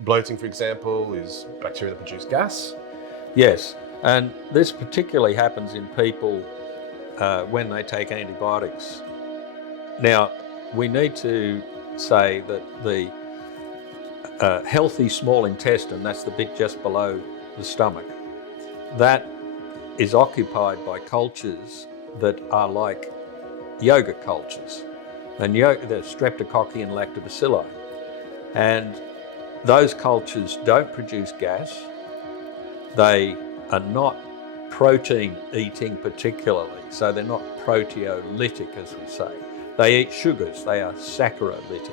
bloating, for example, is bacteria that produce gas. Yes, and this particularly happens in people when they take antibiotics. Now, we need to say that the healthy small intestine, that's the bit just below the stomach, that is occupied by cultures that are like yogurt cultures. And they're streptococci and lactobacilli. And those cultures don't produce gas. They are not protein eating particularly, so they're not proteolytic, as we say. They eat sugars, they are saccharolytic.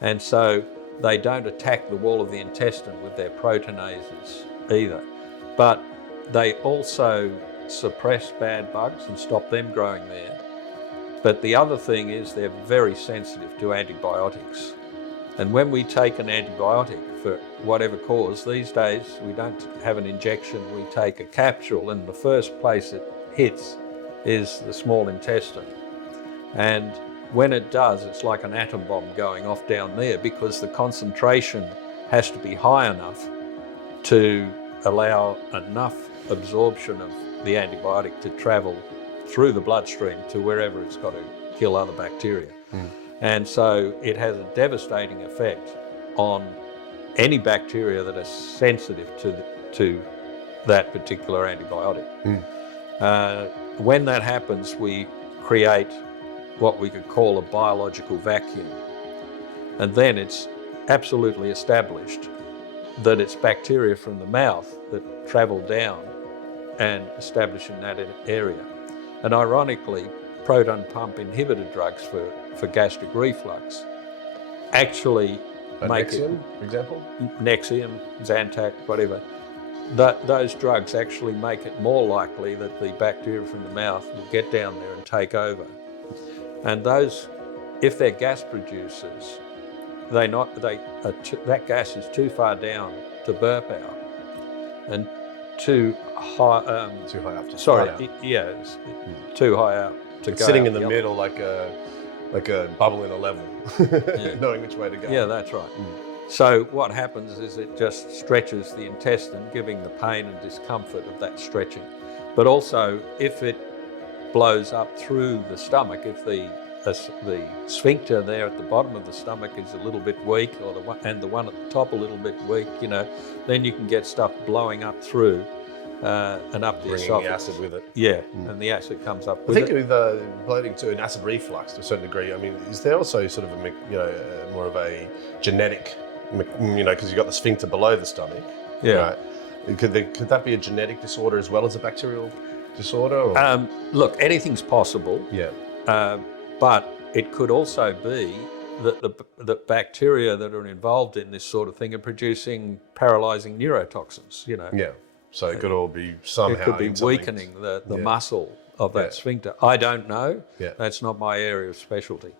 And so they don't attack the wall of the intestine with their proteinases either. But they also suppress bad bugs and stop them growing there. But the other thing is they're very sensitive to antibiotics. And when we take an antibiotic for whatever cause, these days we don't have an injection, we take a capsule, and the first place it hits is the small intestine. And when it does, it's like an atom bomb going off down there, because the concentration has to be high enough to allow enough absorption of the antibiotic to travel through the bloodstream to wherever it's got to kill other bacteria. And so it has a devastating effect on any bacteria that are sensitive to that particular antibiotic. When that happens, we create what we could call a biological vacuum. And then it's absolutely established that it's bacteria from the mouth that travel down and establish in that area. And ironically, proton pump inhibitor drugs for gastric reflux actually make Nexium, for example? Nexium, Zantac, whatever. Those drugs actually make it more likely that the bacteria from the mouth will get down there and take over. And those, if they're gas producers, that gas is too far down to burp out, and too high up. It's too high up to it's go sitting out in the middle like a bubble in a level, knowing which way to go. Yeah, that's right. So what happens is it just stretches the intestine, giving the pain and discomfort of that stretching. But also, if it blows up through the stomach, if the sphincter there at the bottom of the stomach is a little bit weak, or the one at the top a little bit weak, then you can get stuff blowing up through and up the esophagus. Bringing the acid with it. Yeah, and the acid comes up with I think it. with bloating too, and acid reflux to a certain degree, I mean, is there also sort of more of a genetic, because you've got the sphincter below the stomach, Yeah. right? Could that be a genetic disorder as well as a bacterial disorder? Or? Look, anything's possible. Yeah. But it could also be that the bacteria that are involved in this sort of thing are producing paralysing neurotoxins, Yeah. So it could all be somehow. It could be weakening the muscle of that sphincter. I don't know. Yeah. That's not my area of specialty.